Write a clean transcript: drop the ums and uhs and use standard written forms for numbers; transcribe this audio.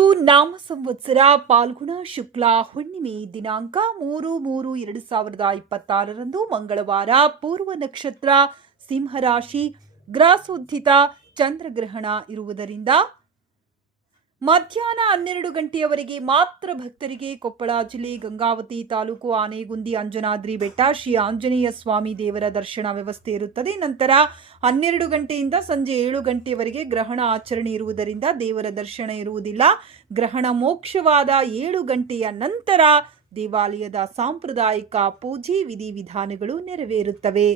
ಸುನಾಮ ಸಂವತ್ಸರ ಪಾಲ್ಗುಣ ಶುಕ್ಲ ಹುಣ್ಣಿಮೆ ದಿನಾಂಕ 3/3/2026 ಮಂಗಳವಾರ ಪೂರ್ವ ನಕ್ಷತ್ರ ಸಿಂಹರಾಶಿ ಗ್ರಹಶೋಧಿತ ಚಂದ್ರಗ್ರಹಣ ಇರುವುದರಿಂದ ಮಧ್ಯಾಹ್ನ 12 ಗಂಟೆಯವರೆಗೆ ಮಾತ್ರ ಭಕ್ತರಿಗೆ ಕೊಪ್ಪಳ ಜಿಲ್ಲೆ ಗಂಗಾವತಿ ತಾಲೂಕು ಆನೆಗುಂದಿ ಅಂಜನಾದ್ರಿ ಬೆಟ್ಟ ಶ್ರೀ ಆಂಜನೇಯ ಸ್ವಾಮಿ ದೇವರ ದರ್ಶನ ವ್ಯವಸ್ಥೆ ಇರುತ್ತದೆ. ನಂತರ 12 ಗಂಟೆಯಿಂದ ಸಂಜೆ 7 ಗಂಟೆಯವರೆಗೆ ಗ್ರಹಣ ಆಚರಣೆ ಇರುವುದರಿಂದ ದೇವರ ದರ್ಶನ ಇರುವುದಿಲ್ಲ. ಗ್ರಹಣ ಮೋಕ್ಷವಾದ 7 ಗಂಟೆಯ ನಂತರ ದೇವಾಲಯದ ಸಾಂಪ್ರದಾಯಿಕ ಪೂಜೆ ವಿಧಿವಿಧಾನಗಳು ನೆರವೇರುತ್ತವೆ.